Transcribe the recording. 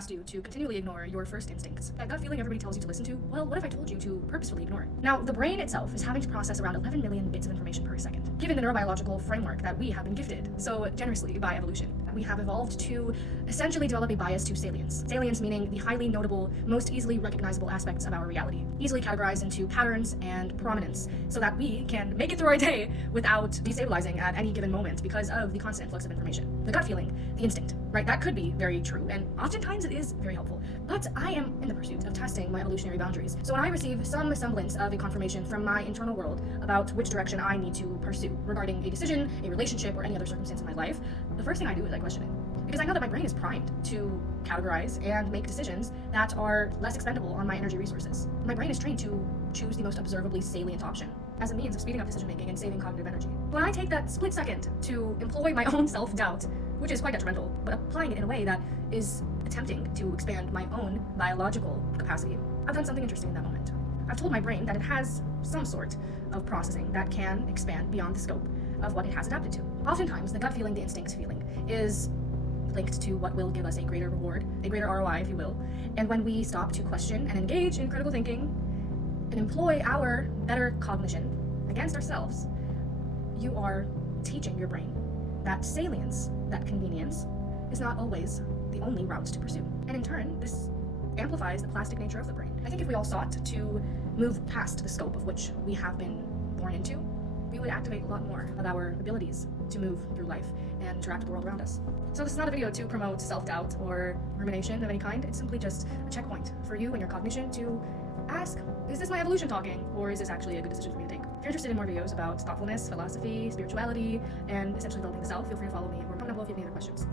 asked you to continually ignore your first instincts, that gut feeling everybody tells you to listen to, well, what if I told you to purposefully ignore it? Now, the brain itself is having to process around 11 million bits of information per second, given the neurobiological framework that we have been gifted so generously by evolution. We have evolved to essentially develop a bias to salience. Salience meaning the highly notable, most easily recognizable aspects of our reality, easily categorized into patterns and prominence, so that we can make it through our day without destabilizing at any given moment because of the constant influx of information. The gut feeling, the instinct, right? That could be very true, and oftentimes it is very helpful. But I am in the pursuit of testing my evolutionary boundaries. So when I receive some semblance of a confirmation from my internal world about which direction I need to pursue regarding a decision, a relationship, or any other circumstance in my life, the first thing I do is I question it. Because I know that my brain is primed to categorize and make decisions that are less expendable on my energy resources. My brain is trained to choose the most observably salient option as a means of speeding up decision making and saving cognitive energy. When I take that split second to employ my own self-doubt, which is quite detrimental, but applying it in a way that is attempting to expand my own biological capacity, I've done something interesting in that moment. I've told my brain that it has some sort of processing that can expand beyond the scope of what it has adapted to. Oftentimes, the gut feeling, the instinct feeling, is linked to what will give us a greater reward, a greater ROI, if you will. And when we stop to question and engage in critical thinking and employ our better cognition against ourselves, you are teaching your brain that salience, that convenience, is not always the only route to pursue. And in turn, this amplifies the plastic nature of the brain. I think if we all sought to move past the scope of which we have been born into, we would activate a lot more of our abilities to move through life and interact with the world around us. So this is not a video to promote self-doubt or rumination of any kind. It's simply just a checkpoint for you and your cognition to ask, is this my evolution talking, or is this actually a good decision for me to take? If you're interested in more videos about thoughtfulness, philosophy, spirituality, and essentially developing the self, feel free to follow me or comment below if you have any other questions.